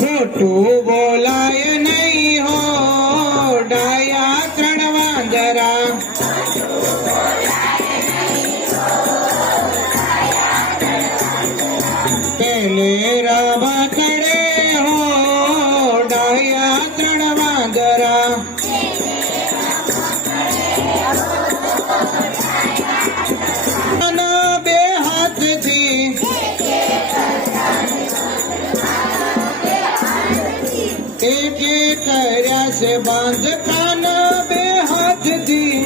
ખોટું બોલાય નહીં હો ડાયા ત્રણ વાંદરા. પેલે રવાકડે હો ડાયા ત્રણ વાંદરા. બે હાથથી એક એક કર્યા છે બાંધ કાન બે હાથથી.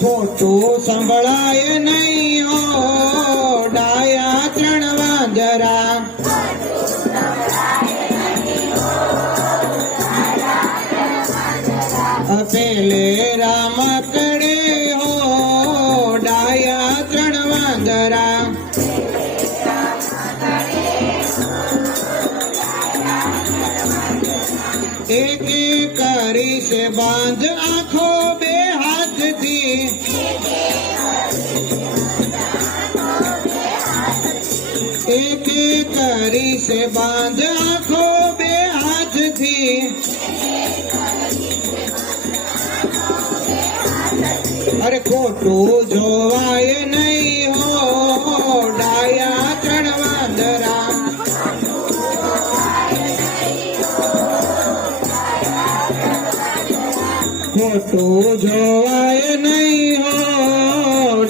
ખોટું સંભળાય નહીં હો ડાયા ત્રણ વાંદરા. પેલે રમકડે હો ડાયા ત્રણ વાંદરા. એક એક કરી છે બાંધ આંખો બે હાથથી. એક એક કરી છે બાંધ આંખો બે હાથથી. અરે ખોટું જોવાય નહીં હો ડાયા ત્રણ વાંદરા. ખોટું જોવાય નહીં હો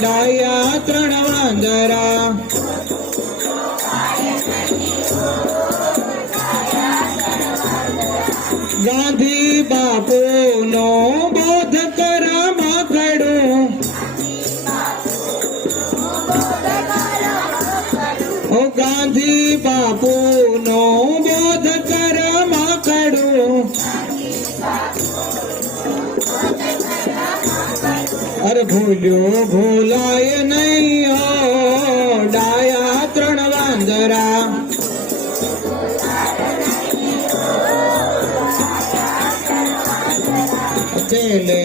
ડાયા ત્રણ વાંદરા. ગાંધી બાપુનો બોધ કરવામાં કડું. ઓ ગાંધી બાપુનો બોધ કરવામાં કડું. અરે ભૂલ્યો ભૂલાય નહીં હો ડાયા ત્રણ વાંદરા. પેલે